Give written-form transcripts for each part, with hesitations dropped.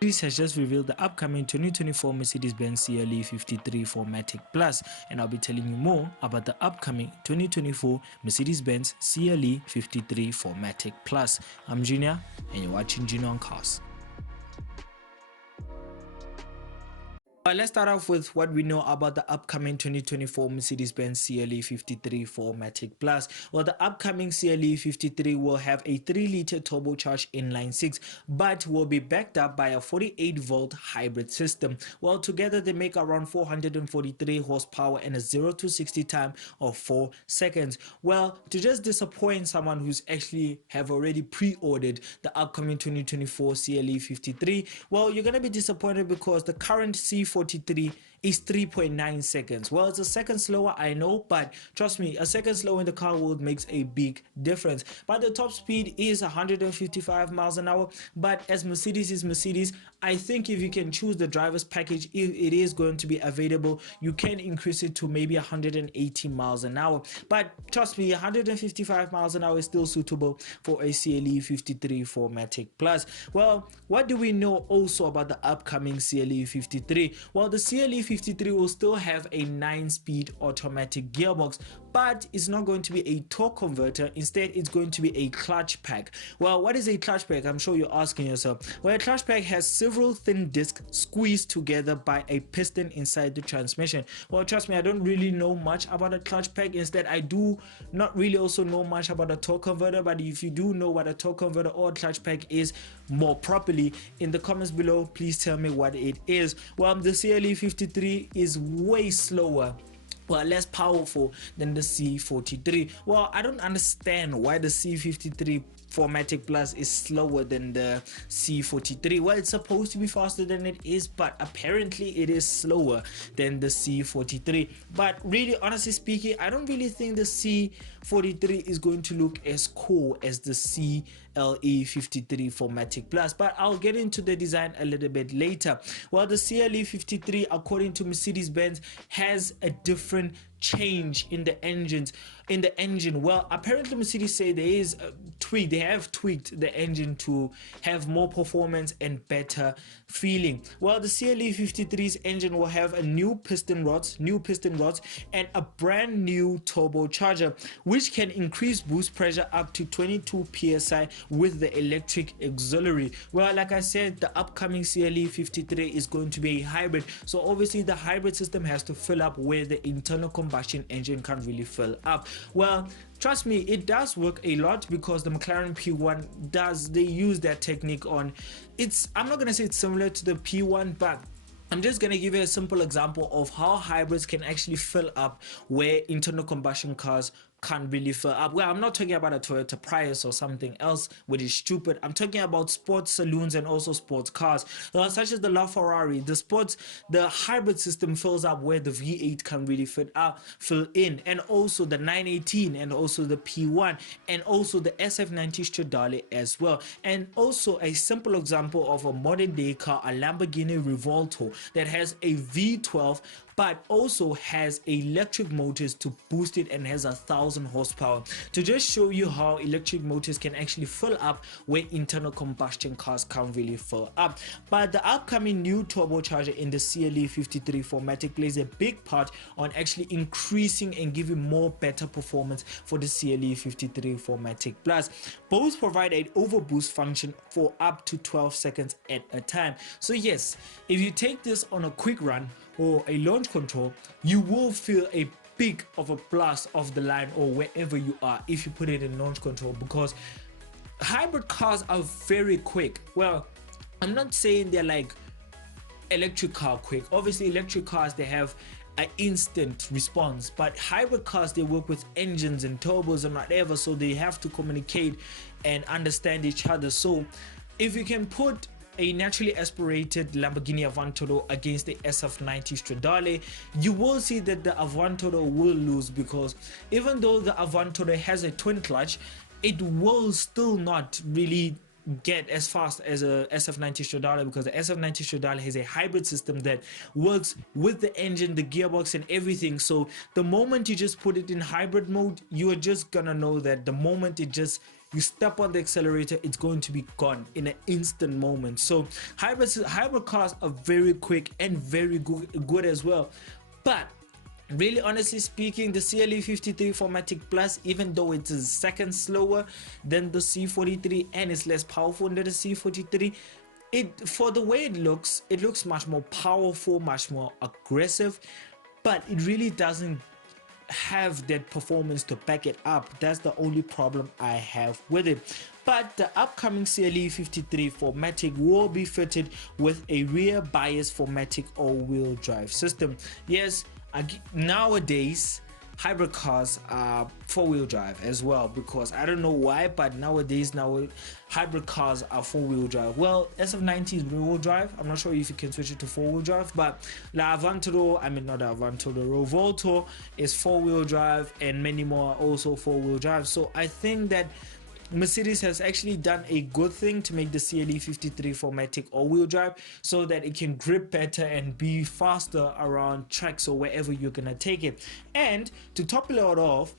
Mercedes has just revealed the upcoming 2024 Mercedes-Benz CLE 53 4Matic Plus, and I'll be telling you more about the upcoming 2024 Mercedes-Benz CLE 53 4Matic Plus. I'm Junior, and you're watching Junior on Cars. Let's start off with what we know about the upcoming 2024 Mercedes-Benz CLE 53 4Matic Plus. Well, the upcoming CLE 53 will have a 3-liter turbocharged inline-6, but will be backed up by a 48-volt hybrid system. Well, together they make around 443 horsepower and a 0 to 60 time of 4 seconds. Well, to just disappoint someone who's actually have already pre-ordered the upcoming 2024 CLE 53, well, you're going to be disappointed because the current C43 is 3.9 seconds. Well, it's a second slower, I know, but trust me, a second slower in the car world makes a big difference. But the top speed is 155 miles an hour. But as Mercedes is Mercedes, I think if you can choose the driver's package, if it is going to be available, you can increase it to maybe 180 miles an hour. But trust me, 155 miles an hour is still suitable for a CLE 53 4Matic Plus. Well, what do we know also about the upcoming CLE 53? Well, the CLE 53 will still have a 9-speed automatic gearbox, but it's not going to be a torque converter. Instead, it's going to be a clutch pack. Well, what is a clutch pack? I'm sure you're asking yourself. Well, a clutch pack has several thin discs squeezed together by a piston inside the transmission. Well, trust me, I don't really know much about a clutch pack. Instead, I do not really also know much about a torque converter, but if you do know what a torque converter or a clutch pack is more properly, in the comments below, please tell me what it is. Well, the CLE 53 is way slower, well, less powerful than the C43. Well, I don't understand why the C53 4Matic Plus is slower than the C43. Well, it's supposed to be faster than it is, but apparently it is slower than the C43. But really, honestly speaking, I don't really think the C43 is going to look as cool as the CLE 53 4Matic Plus, but I'll get into the design a little bit later. Well, the CLE 53, according to Mercedes-Benz, has a different change in the engine. Well, apparently Mercedes say they have tweaked the engine to have more performance and better feeling. Well, the CLE 53's engine will have a new piston rods and a brand new turbocharger, which can increase boost pressure up to 22 psi with the electric auxiliary. Well, like I said, the upcoming CLE 53 is going to be a hybrid, so obviously the hybrid system has to fill up where the internal combustion engine can't really fill up. Well, trust me, it does work a lot because the McLaren P1 they use that technique on I'm not going to say it's similar to the P1, but I'm just going to give you a simple example of how hybrids can actually fill up where internal combustion cars can't really fill up. Well, I'm not talking about a Toyota Prius or something else which is stupid. I'm talking about sports saloons and also sports cars, such as the LaFerrari. The hybrid system fills up where the V8 can really fill in, and also the 918 and also the P1 and also the SF90 Stradale as well. And also a simple example of a modern day car, a Lamborghini Revolto that has a V12 but also has electric motors to boost it and has 1,000 horsepower, to just show you how electric motors can actually fill up where internal combustion cars can't really fill up. But the upcoming new turbocharger in the CLE 53 4Matic plays a big part on actually increasing and giving more better performance for the CLE 53 4Matic Plus. Both provide an overboost function for up to 12 seconds at a time. So yes, if you take this on a quick run or a launch control, you will feel a big of a blast off the line or wherever you are if you put it in launch control, because hybrid cars are very quick. Well, I'm not saying they're like electric car quick. Obviously electric cars, they have an instant response, but hybrid cars, they work with engines and turbos and whatever, so they have to communicate and understand each other. So if you can put a naturally aspirated Lamborghini Aventador against the SF90 Stradale, you will see that the Aventador will lose, because even though the Aventador has a twin clutch, it will still not really get as fast as a SF90 Stradale, because the SF90 Stradale has a hybrid system that works with the engine, the gearbox and everything. So the moment you just put it in hybrid mode, you are just gonna know that the moment it just you step on the accelerator, it's going to be gone in an instant moment. So hybrid cars are very quick and very good as well. But really, honestly speaking, the CLE 53 4Matic Plus, even though it is second slower than the C43 and it's less powerful than the C43, for the way it looks much more powerful, much more aggressive, but it really doesn't have that performance to back it up. That's the only problem I have with it. But the upcoming CLE 53 4Matic will be fitted with a rear bias 4Matic all-wheel drive system. Yes, nowadays hybrid cars are four-wheel drive as well, because I don't know why, but nowadays hybrid cars are four-wheel drive. Well, SF90 is rear-wheel drive. I'm not sure if you can switch it to four-wheel drive, but the Revolto is four-wheel drive, and many more are also four-wheel drive. So I think that Mercedes has actually done a good thing to make the CLE 53 4Matic all-wheel drive so that it can grip better and be faster around tracks or wherever you're gonna take it. And to top it all off,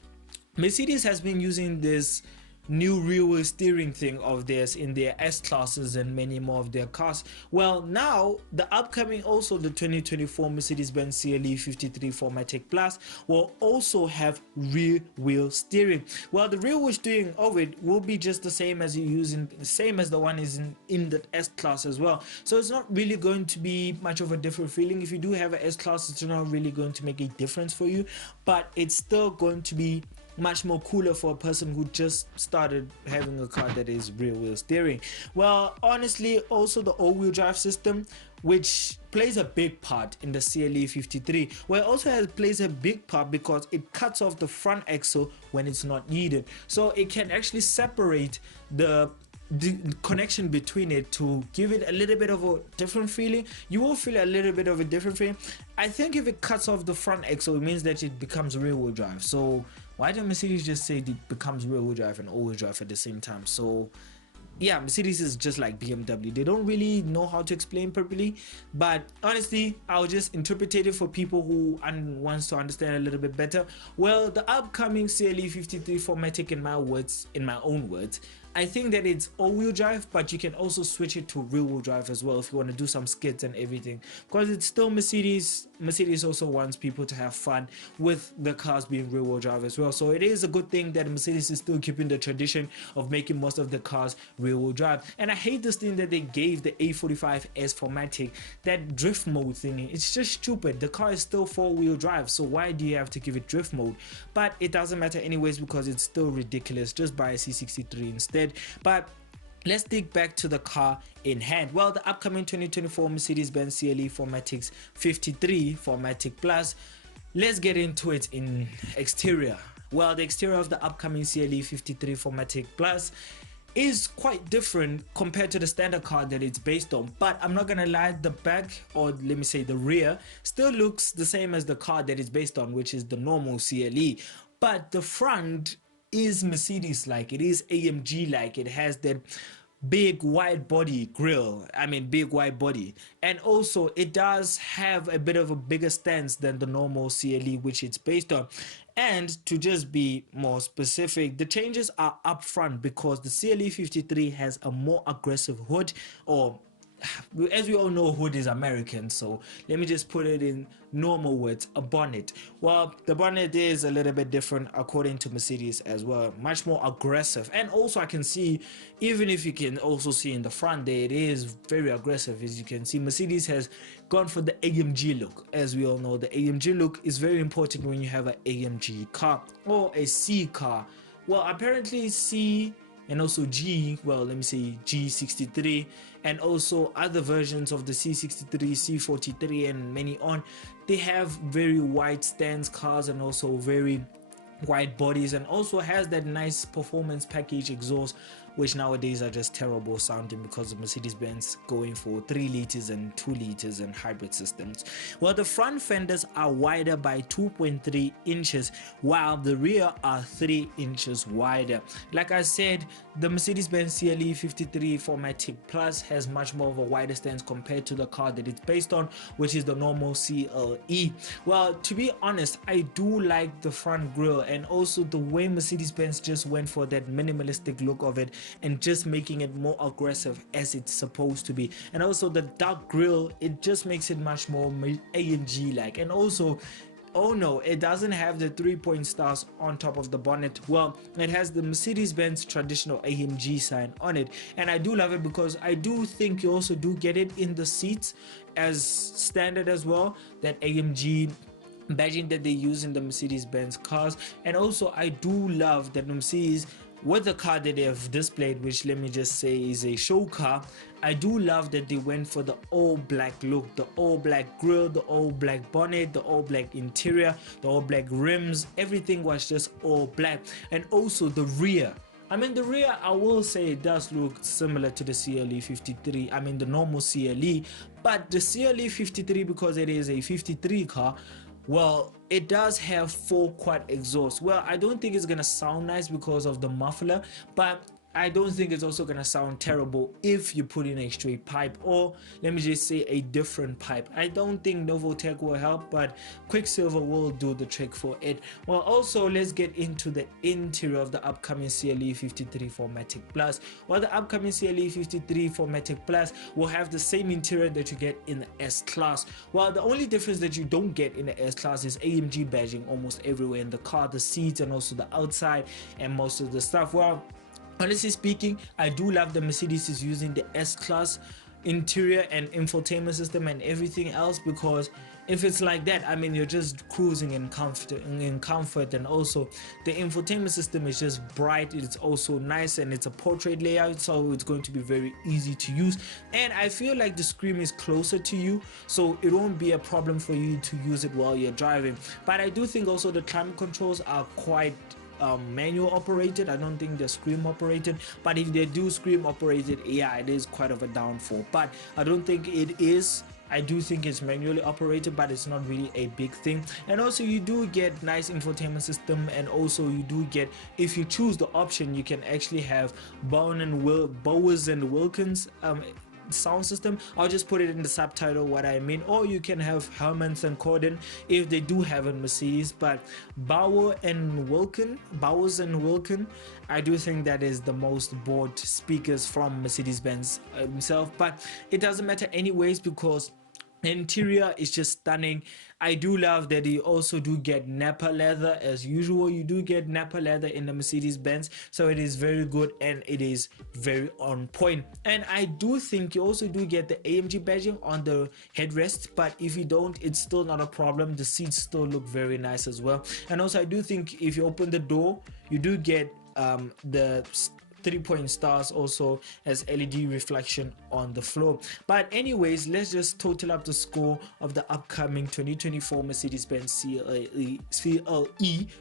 Mercedes has been using this new rear wheel steering thing of theirs in their S classes and many more of their cars. Well, now the upcoming also the 2024 Mercedes-Benz CLE 53 4Matic Plus will also have rear wheel steering. Well, the rear wheel steering of it will be just the same as same as the one is in the S class as well. So it's not really going to be much of a different feeling. If you do have an S class, it's not really going to make a difference for you, but it's still going to be much more cooler for a person who just started having a car that is rear wheel steering. Well, honestly, also the all-wheel drive system, which plays a big part in the CLE 53, well, it also plays a big part because it cuts off the front axle when it's not needed, so it can actually separate the connection between it to give it a little bit of a different feeling. You will feel a little bit of a different feeling. I think if it cuts off the front axle, it means that it becomes rear wheel drive. So why did Mercedes just say it becomes rear wheel drive and all wheel drive at the same time? So yeah, Mercedes is just like BMW. They don't really know how to explain properly, but honestly, I'll just interpret it for people who wants to understand a little bit better. Well, the upcoming CLE 53 4Matic, in my own words, I think that it's all-wheel drive, but you can also switch it to rear-wheel drive as well if you want to do some skits and everything, because it's still Mercedes. Mercedes also wants people to have fun with the cars being rear-wheel drive as well. So it is a good thing that Mercedes is still keeping the tradition of making most of the cars rear-wheel drive. And I hate this thing that they gave the A45S 4Matic, that drift mode thingy. It's just stupid. The car is still four-wheel drive, so why do you have to give it drift mode? But it doesn't matter anyways, because it's still ridiculous. Just buy a C63 instead. But let's dig back to the car in hand. Well, the upcoming 2024 Mercedes-Benz CLE 4Matic 53 4Matic Plus, let's get into it in exterior. Well, the exterior of the upcoming CLE 53 4Matic Plus is quite different compared to the standard car that it's based on, but I'm not gonna lie, the back, or let me say the rear, still looks the same as the car that it's based on, which is the normal CLE, but the front is Mercedes like, it is AMG like. It has that big wide body grille, big wide body, and also it does have a bit of a bigger stance than the normal CLE which it's based on. And to just be more specific, the changes are up front because the CLE 53 has a more aggressive hood, or as we all know, hood is American, so let me just put it in normal words, a bonnet. Well, the bonnet is a little bit different according to Mercedes as well, much more aggressive. And also I can see, even if you can also see in the front there, it is very aggressive. As you can see, Mercedes has gone for the AMG look. As we all know, the AMG look is very important when you have an AMG car or a C car. Well, apparently C and also G, well, let me say G63, and also other versions of the C63, C43, and many on, they have very wide stance cars and also very wide bodies, and also has that nice performance package exhaust which nowadays are just terrible sounding because of Mercedes-Benz going for 3 liters and 2 liters and hybrid systems. Well, the front fenders are wider by 2.3 inches while the rear are 3 inches wider. Like I said, the Mercedes-Benz CLE 53 4Matic Plus has much more of a wider stance compared to the car that it's based on, which is the normal CLE. Well, to be honest, I do like the front grille and also the way Mercedes-Benz just went for that minimalistic look of it and just making it more aggressive as it's supposed to be. And also the dark grille, it just makes it much more AMG like. And also, oh no, it doesn't have the 3-point stars on top of the bonnet. Well, it has the Mercedes-Benz traditional AMG sign on it, and I do love it because I do think you also do get it in the seats as standard as well, that AMG badging that they use in the Mercedes-Benz cars. And also I do love that Mercedes, with the car that they have displayed, which let me just say is a show car, I do love that they went for the all black look, the all black grille, the all black bonnet, the all black interior, the all black rims. Everything was just all black. And also the rear, I mean the rear, I will say it does look similar to the CLE 53, I mean the normal CLE, but the CLE 53, because it is a 53 car, well, it does have 4-quad exhaust. Well, I don't think it's gonna sound nice because of the muffler, but I don't think it's also gonna sound terrible if you put in a straight pipe, or let me just say a different pipe. I don't think Novotec will help, but Quicksilver will do the trick for it. Well, also let's get into the interior of the upcoming CLE 53 4Matic Plus. Well, the upcoming CLE 53 4Matic Plus will have the same interior that you get in the S-Class. Well, the only difference that you don't get in the S-Class is AMG badging almost everywhere in the car, the seats and also the outside and most of the stuff. Well, honestly speaking, I do love the Mercedes is using the S-Class interior and infotainment system and everything else, because if it's like that, I mean, you're just cruising in comfort, and also the infotainment system is just bright, it's also nice, and it's a portrait layout, so it's going to be very easy to use. And I feel like the screen is closer to you, so it won't be a problem for you to use it while you're driving. But I do think also the climate controls are quite manual operated. I don't think they're screen operated, but if they do screen operated, yeah, it is quite of a downfall. But I don't think it is. I do think it's manually operated, but it's not really a big thing. And also you do get nice infotainment system, and also you do get, if you choose the option, you can actually have Bowers and Wilkins sound system. I'll just put it in the subtitle what I mean, or you can have Hellmans and Corden if they do have a Mercedes. But Bowers and Wilkin, I do think that is the most bought speakers from Mercedes-Benz himself, but it doesn't matter anyways because the interior is just stunning. I do love that you also do get Napa leather. As usual, you do get Napa leather in the Mercedes-Benz, so it is very good and it is very on point. And I do think you also do get the AMG badging on the headrest, but if you don't, it's still not a problem. The seats still look very nice as well. And also I do think if you open the door, you do get the 3-point stars also as LED reflection on the floor. But anyways, let's just total up the score of the upcoming 2024 Mercedes-Benz CLE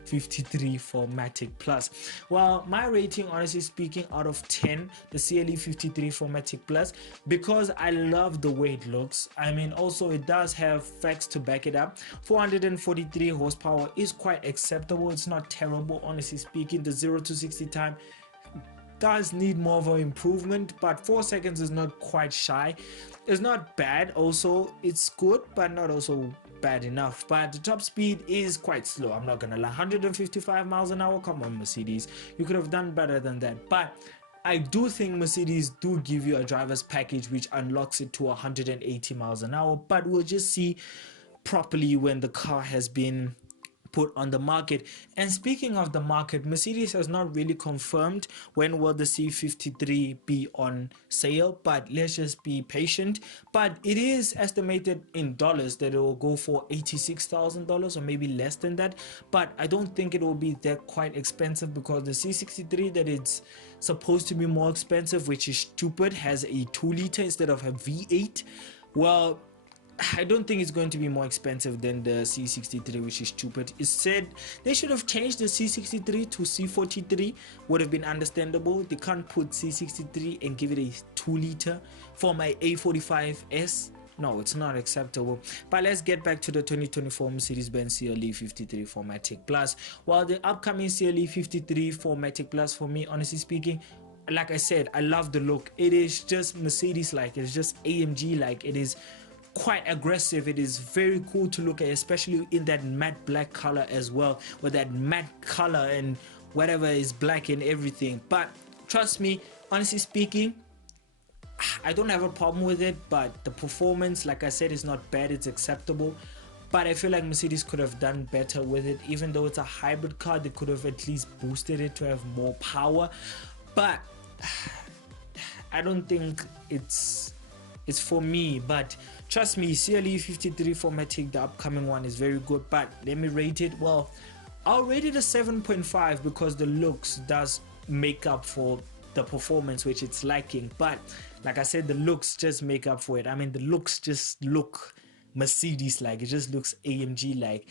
53 4Matic Plus. Well, my rating, honestly speaking, out of 10, the CLE 53 4Matic Plus, because I love the way it looks. I mean, also it does have facts to back it up. 443 horsepower is quite acceptable. It's not terrible, honestly speaking. The 0 to 60 time does need more of an improvement, but 4 seconds is not quite shy. It's not bad, also it's good, but not also bad enough. But the top speed is quite slow, I'm not gonna lie. 155 miles an hour, come on Mercedes, you could have done better than that. But I do think Mercedes do give you a driver's package which unlocks it to 180 miles an hour, but we'll just see properly when the car has been put on the market. And speaking of the market, Mercedes has not really confirmed when will the C53 be on sale, but let's just be patient. But it is estimated in dollars that it will go for $86,000 or maybe less than that, but I don't think it will be that quite expensive, because the C63 that it's supposed to be more expensive, which is stupid, has a 2-liter instead of a V8. Well, I don't think it's going to be more expensive than the C63, which is stupid. It said they should have changed the C63 to C43, would have been understandable. They can't put C63 and give it a 2-liter for my A45S. No, it's not acceptable. But let's get back to the 2024 Mercedes-Benz CLE 53 4Matic Plus. While the upcoming CLE 53 4Matic Plus, for me, honestly speaking, like I said, I love the look. It is just Mercedes-like. It's just AMG-like. It is quite aggressive. It is very cool to look at, especially in that matte black color as well, with that matte color and whatever is black and everything. But trust me, honestly speaking, I don't have a problem with it, but the performance, like I said, is not bad. It's acceptable. But I feel like Mercedes could have done better with it. Even though it's a hybrid car, they could have at least boosted it to have more power. But I don't think it's for me. But trust me, CLE 53 4Matic, the upcoming one, is very good. But let me rate it. Well, I'll rate it a 7.5 because the looks does make up for the performance which it's lacking. But like I said, the looks just make up for it. I mean, the looks just look Mercedes like. It just looks AMG like.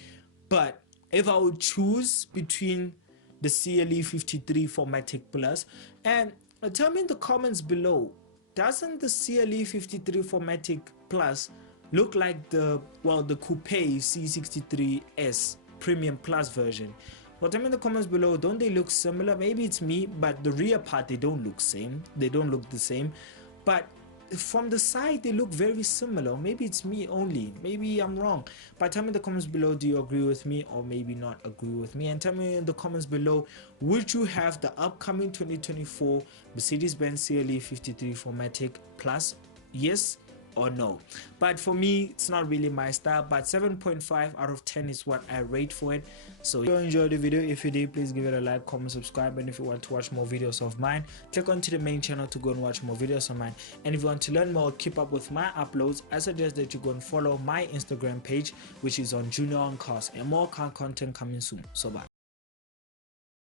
But if I would choose between the CLE 53 4Matic Plus, and tell me in the comments below, doesn't the CLE 53 4Matic Plus look like the coupe C63S Premium Plus version? Well, tell me in the comments below, don't they look similar? Maybe it's me, but the rear part, they don't look same. They don't look the same. But from the side, they look very similar. Maybe it's me only. Maybe I'm wrong. But tell me in the comments below, do you agree with me or maybe not agree with me? And tell me in the comments below, would you have the upcoming 2024 Mercedes-Benz CLE 53 4Matic Plus? Yes or no? But for me, it's not really my style, but 7.5 out of 10 is what I rate for it. So if you enjoyed the video, if you did, please give it a like, comment, subscribe, and if you want to watch more videos of mine, click onto the main channel to go and watch more videos of mine. And if you want to learn more, keep up with my uploads, I suggest that you go and follow my Instagram page, which is on Junior on Cars, and more car content coming soon. So bye.